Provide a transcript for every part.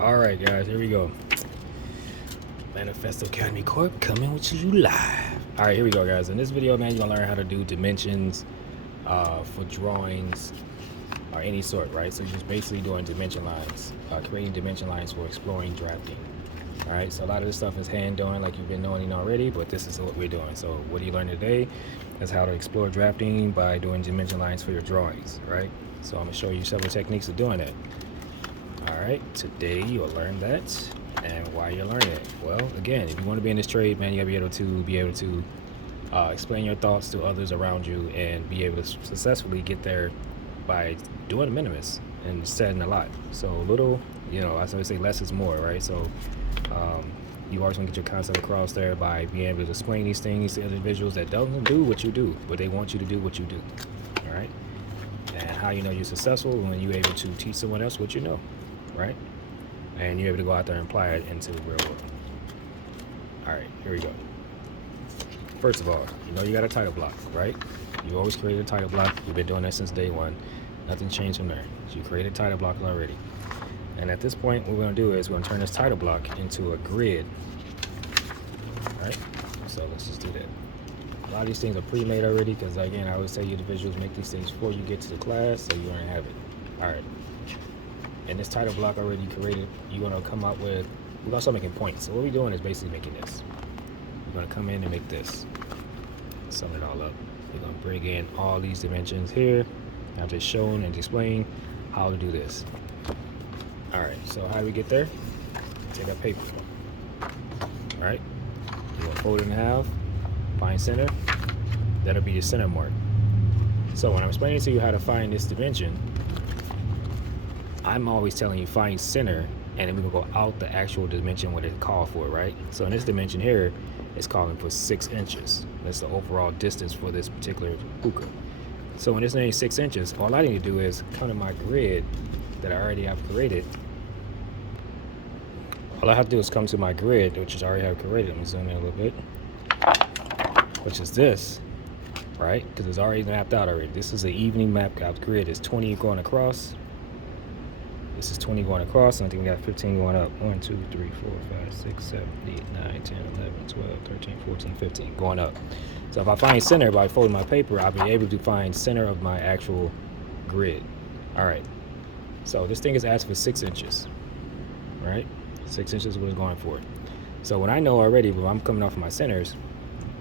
All right, guys, here we go. Manifesto Academy Corp coming with you live. All right, here we go, guys. In this video, man, you're gonna learn how to do dimensions for drawings or any sort, right? So you're just basically doing dimension lines, creating dimension lines for exploring drafting. All right, so a lot of this stuff is hand done like you've been knowing already, but this is what we're doing. So what do you learn today is how to explore drafting by doing dimension lines for your drawings, right? So I'm gonna show you several techniques of doing that. All right, today you'll learn that and why you're learning it. Well, again, if you want to be in this trade, man, you gotta be able to explain your thoughts to others around you and be able to successfully get there by doing the minimus and setting a lot. So little, as I say, less is more, right? So you always want to get your concept across there by being able to explain these things to individuals that don't do what you do, but they want you to do what you do. All right, and how you know you're successful when you're able to teach someone else what you know, right? And you're able to go out there and apply it into the real world. All right, here we go. First of all, you got a title block, right? You always created a title block. You've been doing that since day one. Nothing changed from there. So you created a title block already. And at this point, what we're going to do is we're going to turn this title block into a grid. All right, so let's just do that. A lot of these things are pre-made already because, again, I always tell you individuals make these things before you get to the class so you already have it. All right. And this title block already created, you're going to come up with, we're going to start making points. So what we're doing is basically making this. We're going to come in and make this. Sum it all up. We're going to bring in all these dimensions here. I've just shown and explained how to do this. All right, so how do we get there? Take our paper. All right, you're going to fold it in half, find center. That'll be your center mark. So when I'm explaining to you how to find this dimension, I'm always telling you find center, and then we will go out the actual dimension what it called for, right? So in this dimension here, it's calling for 6 inches. That's the overall distance for this particular hookah. So when this thing is 6 inches, all I need to do is come to my grid that I already have created. All I have to do is come to my grid, which is already have created. Let me zoom in a little bit. Which is this, right? Because it's already mapped out already. This is an evening map out grid. It's 20 going across. This is 20 going across, and I think we got 15 going up. 1, 2, 3, 4, 5, 6, 7, 8, 9, 10, 11, 12, 13, 14, 15 going up. So if I find center by folding my paper, I'll be able to find center of my actual grid. All right. So this thing is asked for 6 inches, right? 6 inches is what it's going for. So when I know already, when I'm coming off of my centers,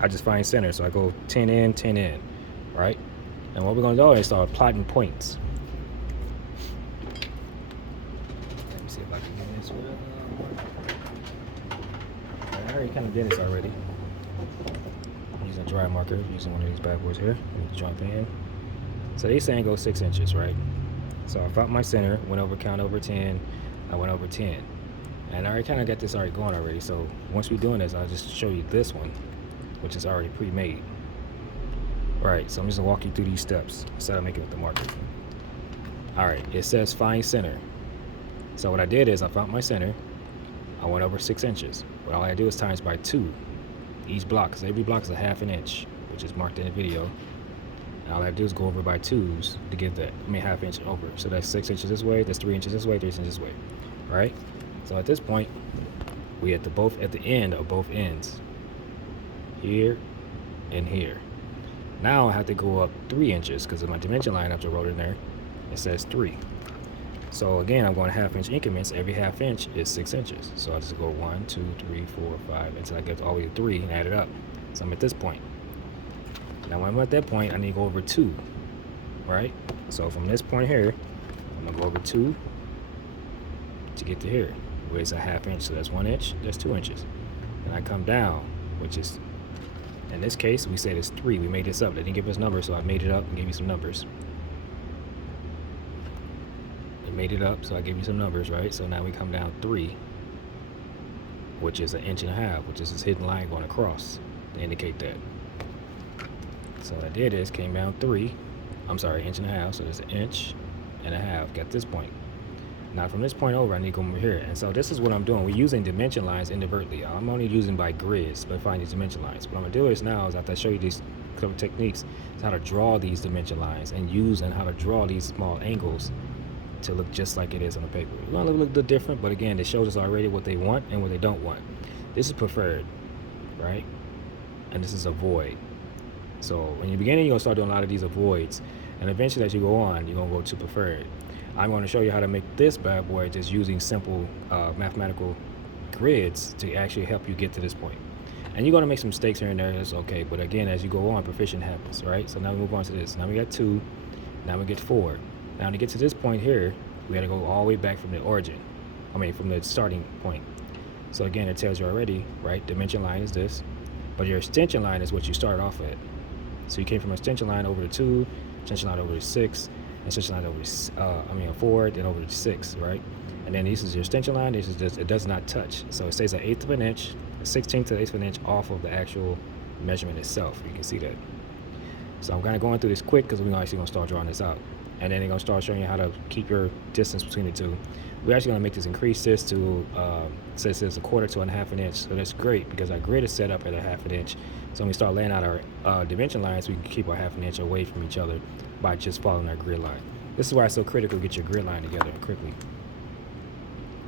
I just find center. So I go 10 in, 10 in, right? And what we're going to do is start plotting points. Let me see if I can get this one. I already kind of did this already. I'm using a dry marker, using one of these bad boys here. Jump in. So they're saying go 6 inches, right? So I found my center, went over, count over 10. I went over 10. And I already kind of got this already going already. So once we're doing this, I'll just show you this one, which is already pre-made. All right, so I'm just gonna walk you through these steps instead of making it with the marker. All right, it says find center. So what I did is I found my center. I went over 6 inches. But all I do is times by 2 each block, because every block is a ½ inch, which is marked in the video. And all I do is go over by 2s to get that, ½ inch over. So that's 6 inches this way, that's 3 inches this way, 3 inches this way, right? So at this point, we at the end of both ends, here and here. Now I have to go up 3 inches because of my dimension line after I wrote in there, it says 3. So again, I'm going ½ inch increments. Every ½ inch is 6 inches. So I just go 1, 2, 3, 4, 5 until I get all the way to 3 and add it up. So I'm at this point. Now when I'm at that point, I need to go over 2, right? So from this point here, I'm gonna go over 2 to get to here, where it's a ½ inch. So that's 1 inch, that's 2 inches. And I come down, which is, in this case, we said it's 3. We made this up. They didn't give us numbers, so I made it up and gave you some numbers. They made it up, so I gave you some numbers, right? So now we come down 3, which is 1.5 inches, which is this hidden line going across to indicate that. So what I did is came down 3, I'm sorry, 1.5 inches, so there's 1.5 inches, got this point. Now from this point over, I need to go over here. And so this is what I'm doing. We're using dimension lines inadvertently. I'm only using by grids, but find these dimension lines. What I'm gonna do is now is after I show you these couple techniques, is how to draw these dimension lines and how to draw these small angles to look just like it is on the paper. It's going to look a little different, but again, it shows us already what they want and what they don't want. This is preferred, right? And this is avoid. So in the beginning, you're going to start doing a lot of these avoids, and eventually as you go on, you're going to go to preferred. I'm going to show you how to make this bad boy just using simple mathematical grids to actually help you get to this point. And you're going to make some mistakes here and there, that's okay, but again, as you go on, proficient happens, right? So now we move on to this. Now we got 2, now we get 4. Now to get to this point here, we got to go all the way back from the origin, from the starting point. So again, it tells you already, right, dimension line is this, but your extension line is what you started off at. So you came from extension line over to 2, extension line over to 6, extension line over to 4, then over to 6, right? And then this is your extension line. This is just, it does not touch. So it stays an 1/8 of an inch, a 16th to the 1/8 of an inch off of the actual measurement itself. You can see that. So I'm kind of going through this quick because we're actually going to start drawing this out. And then they're going to start showing you how to keep your distance between the two. We're actually going to make this increase this to, says it's 1/4 to 1/2 inch. So that's great because our grid is set up at 1/2 inch. So when we start laying out our dimension lines, we can keep our 1/2 inch away from each other by just following our grid line. This is why it's so critical to get your grid line together quickly.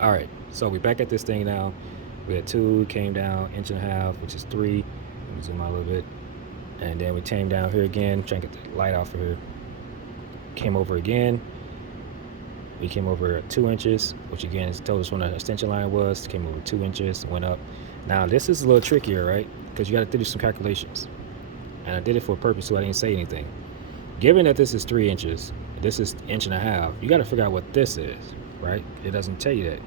All right, so we're back at this thing now. We had 2, came down, 1.5 inches, which is 3. Let me zoom out a little bit. And then we came down here again, trying to get the light off of here. Came over again. We came over 2 inches, which again told us when the extension line was. Came over 2 inches, went up. Now this is a little trickier, right? Because you got to do some calculations. And I did it for a purpose, so I didn't say anything. Given that this is 3 inches, this is 1.5 inches, you got to figure out what this is, right? It doesn't tell you that.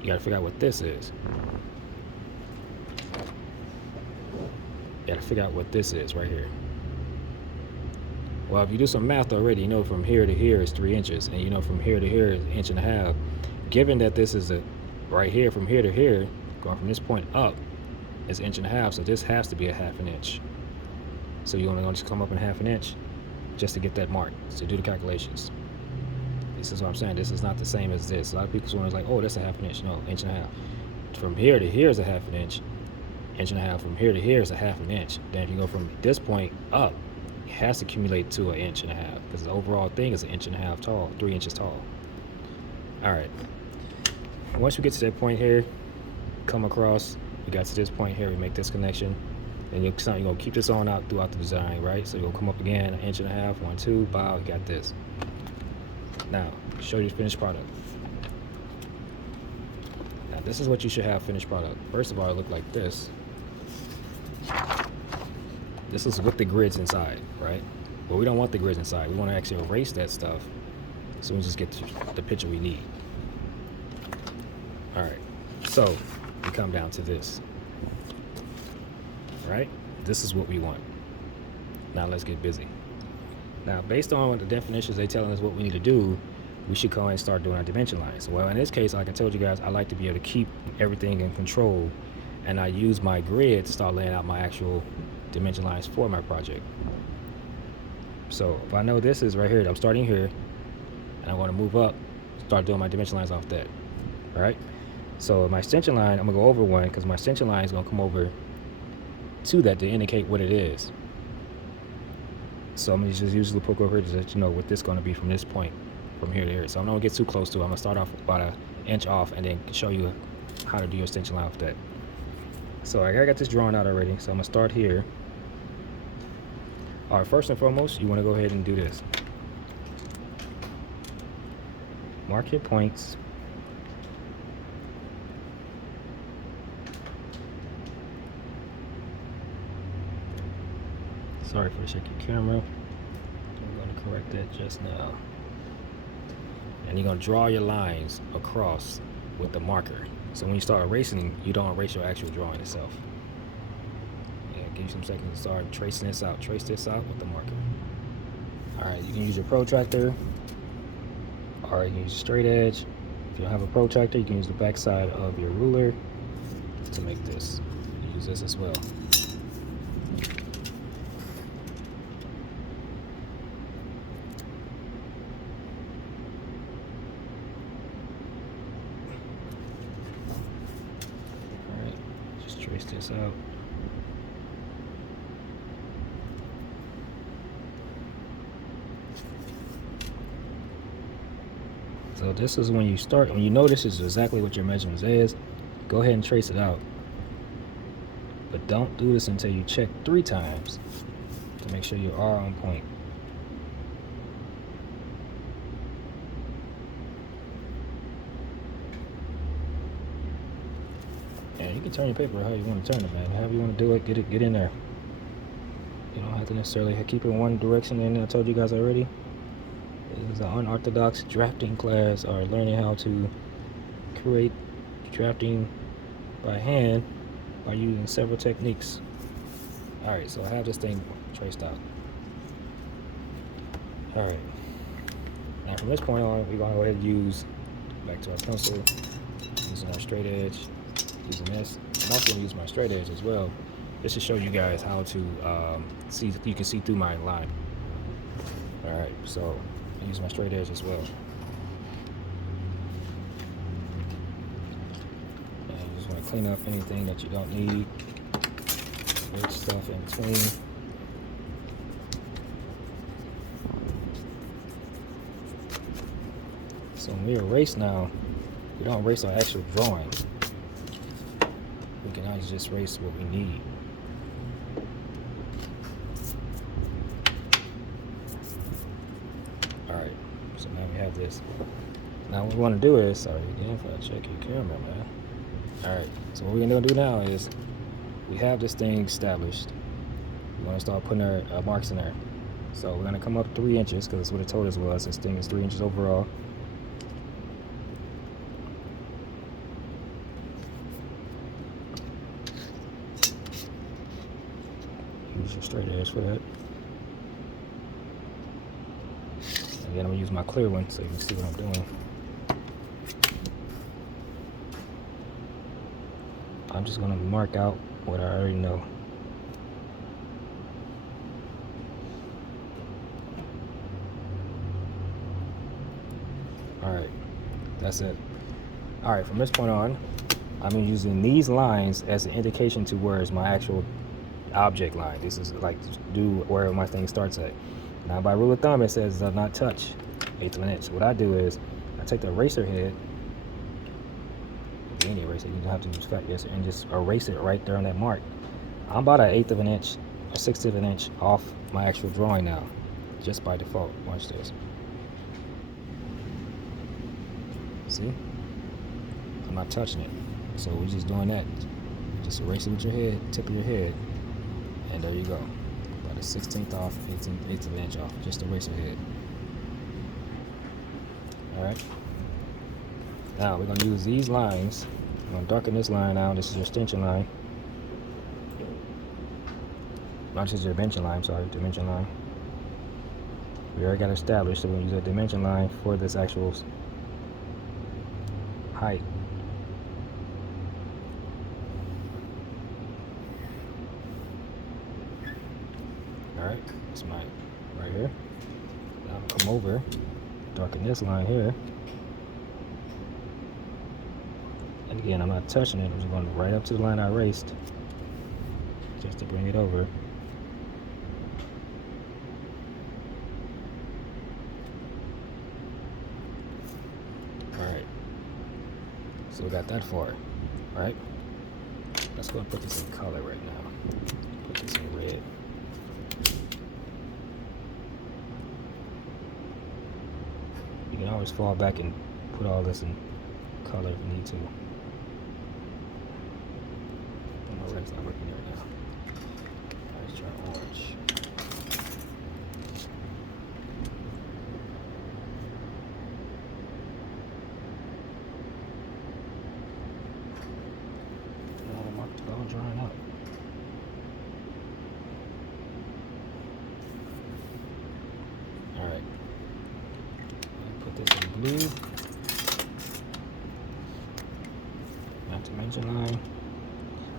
You got to figure out what this is. You got to figure out what this is right here. Well, if you do some math already, you know from here to here is 3 inches, and you know from here to here is 1.5 inches. Given that this is right here, from here to here, going from this point up, is 1.5 inches, so this has to be 1/2 inch. So you're only going to come up in 1/2 inch just to get that mark. So do the calculations. This is what I'm saying. This is not the same as this. A lot of people are like, oh, that's 1/2 inch. No, 1.5 inches. From here to here is 1/2 inch. 1.5 inches. From here to here is 1/2 inch. Then if you go from this point up, it has to accumulate to 1.5 inches because the overall thing is 1.5 inches tall, 3 inches tall. All right. Once we get to that point here, come across, we got to this point here, we make this connection. And you're going to keep this on out throughout the design, right? So you'll come up again, 1.5 inches, 1, 2, bow, you got this. Now, show you the finished product. Now, this is what you should have finished product. First of all, it look like this. This is with the grids inside, right? But we don't want the grids inside. We want to actually erase that stuff so we just get the picture we need. All right, so we come down to this. Right? This is what we want. Now let's get busy. Now, based on the definitions they're telling us what we need to do, we should go ahead and start doing our dimension lines. Well, in this case, like I told you guys, I like to be able to keep everything in control, and I use my grid to start laying out my actual dimension lines for my project. So if I know this is right here, I'm starting here, and I want to move up, start doing my dimension lines off that. All right? So my extension line, I'm going to go over one because my extension line is going to come over to that to indicate what it is. So I'm going to just use the poke over here to let you know what this is going to be from this point, from here to here. So I'm not going to get too close to it. I'm going to start off about 1 inch off and then show you how to do your extension line with that. So I got this drawn out already. So I'm going to start here. All right, first and foremost, you want to go ahead and do this. Mark your points. Sorry for the shaky camera. I'm going to correct that just now. And you're going to draw your lines across with the marker. So when you start erasing, you don't erase your actual drawing itself. Yeah, give you some seconds to start tracing this out. Trace this out with the marker. Alright, you can use your protractor, or you can use a straight edge. If you don't have a protractor, you can use the back side of your ruler to make this. Use this as well. Trace this out. So this is when you start, when you know this is exactly what your measurements is, go ahead and trace it out. But don't do this until you check 3 times to make sure you are on point. And you can turn your paper how you want to turn it, man. However you want to do it, get in there. You don't have to necessarily keep it in one direction. And I told you guys already, this is an unorthodox drafting class, or learning how to create drafting by hand by using several techniques. Alright, so I have this thing traced out. Alright, now from this point on, we're going to go ahead and use, back to our pencil, using our straight edge, using this. I'm also going to use my straight edge as well, just to show you guys how to see, you can see through my line. Alright, so I use my straight edge as well. And you just want to clean up anything that you don't need, weird stuff in between. So when we erase now, we don't erase our actual drawing. We can always just erase what we need. Alright, so now we have this. Now what we want to do is, sorry again if I check your camera, man. Alright, so what we're going to do now is, we have this thing established. We're going to start putting our marks in there. So we're going to come up 3 inches, because that's what it told us was. This thing is 3 inches overall. Use your straight edge for that. Again, I'm going to use my clear one so you can see what I'm doing. I'm just going to mark out what I already know. Alright, that's it. Alright, from this point on, I'm using these lines as an indication to where is my actual object line. This is like do where my thing starts at. Now by rule of thumb, it says not touch 1/8 of an inch. What I do is I take the eraser head, any eraser, you don't have to use fat eraser, and just erase it right there on that mark. I'm about 1/8 of an inch or 1/6 of an inch off my actual drawing now, just by default. Watch this. See? I'm not touching it. So we're just doing that. Just erase it with your head, tip of your head, and there you go. About a 1/16 off, 1/8 of an inch off. Just erase your head. Alright. Now we're going to use these lines. I'm going to darken this line out. This is your extension line. No, this is your dimension line. Sorry, dimension line. We already got it established, so we're going to use a dimension line for this actual height. Alright, that's mine right here. Now I'm going to come over, darken this line here. And again, I'm not touching it. I'm just going right up to the line I erased, just to bring it over. Alright, so we got that far. Alright, let's go and put this in color right now. Put this in red. You can always fall back and put all this in color if you need to. My red's not working right now. Let's try orange. Now the mark's all drying up. Alright. Put this in blue. Not to mention line.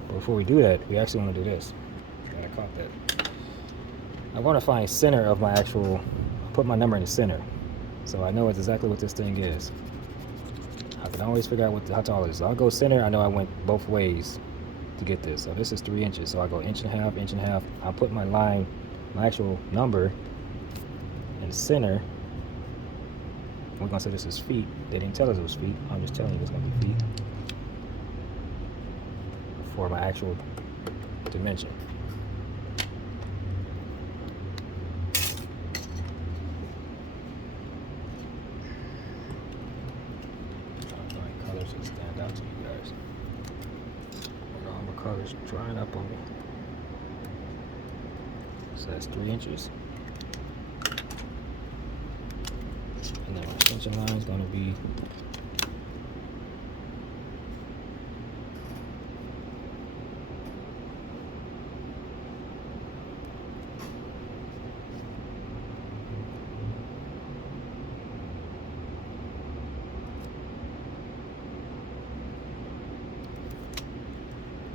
But before we do that, we actually want to do this. I caught that. I want to find center of my actual, put my number in the center, so I know exactly what this thing is. I can always figure out how tall it is. So I'll go center. I know I went both ways to get this. So this is 3 inches. So I go inch and a half, inch and a half. I'll put my line, my actual number in center. we're gonna say this is feet. They didn't tell us it was feet. I'm just telling you it's gonna be feet for my actual dimension. Colors that stand out to you guys. All my colors drying up on me. So that's 3 inches. And then my extension line is going to be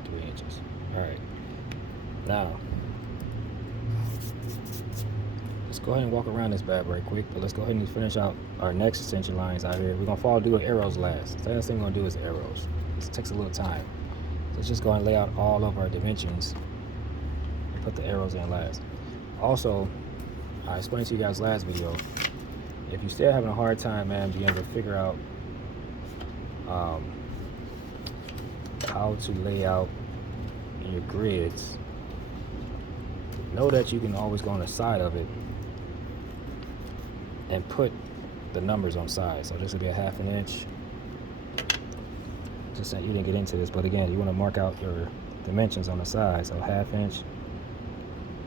3 inches. All right. Now, let's go ahead and walk around this bad right quick, but let's go ahead and finish out our next extension lines out here. We're gonna follow do arrows last. The last thing we're gonna do is arrows. This takes a little time. So let's just go ahead and lay out all of our dimensions and put the arrows in last. Also, I explained to you guys last video, if you're still having a hard time, man, being able to figure out how to lay out your grids, know that you can always go on the side of it and put the numbers on sides. So this will be a 1/2 inch. Just that you didn't get into this, but again, you want to mark out your dimensions on the side. So 1/2 inch.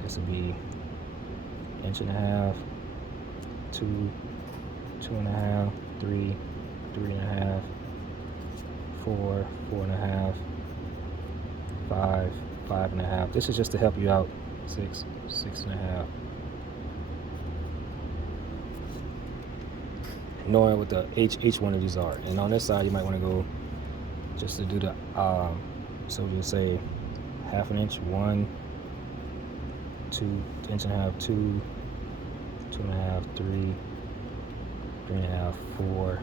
This will be 1.5 inches, 2, 2.5, 3, 3.5, 4, 4.5, 5, 5.5. This is just to help you out. 6, 6.5. Knowing what the each one of these are. And on this side, you might want to go just to do the so we'll say 1/2 inch, 1, 2, 1.5 inches, 2, 2.5, 3, 3.5, 4,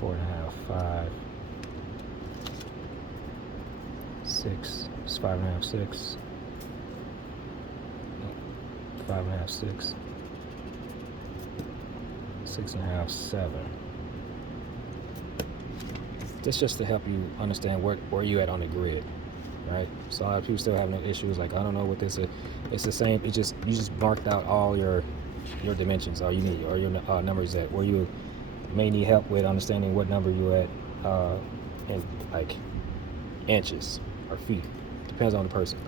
4.5, 5, 6, 5.5, 6, 5.5, 6, 6.5, 7. This just to help you understand where you at on the grid, right? So a lot of people still having issues like, I don't know what this is. It's the same. You just marked out all your dimensions, or you need, or your numbers at where you may need help with understanding what number you at in like inches or feet. Depends on the person.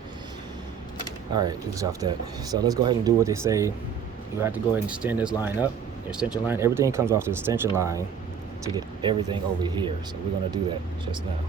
All right, let's off that. So let's go ahead and do what they say. You have to go ahead and extend this line up. Your extension line, everything comes off the extension line to get everything over here. So we're gonna do that just now.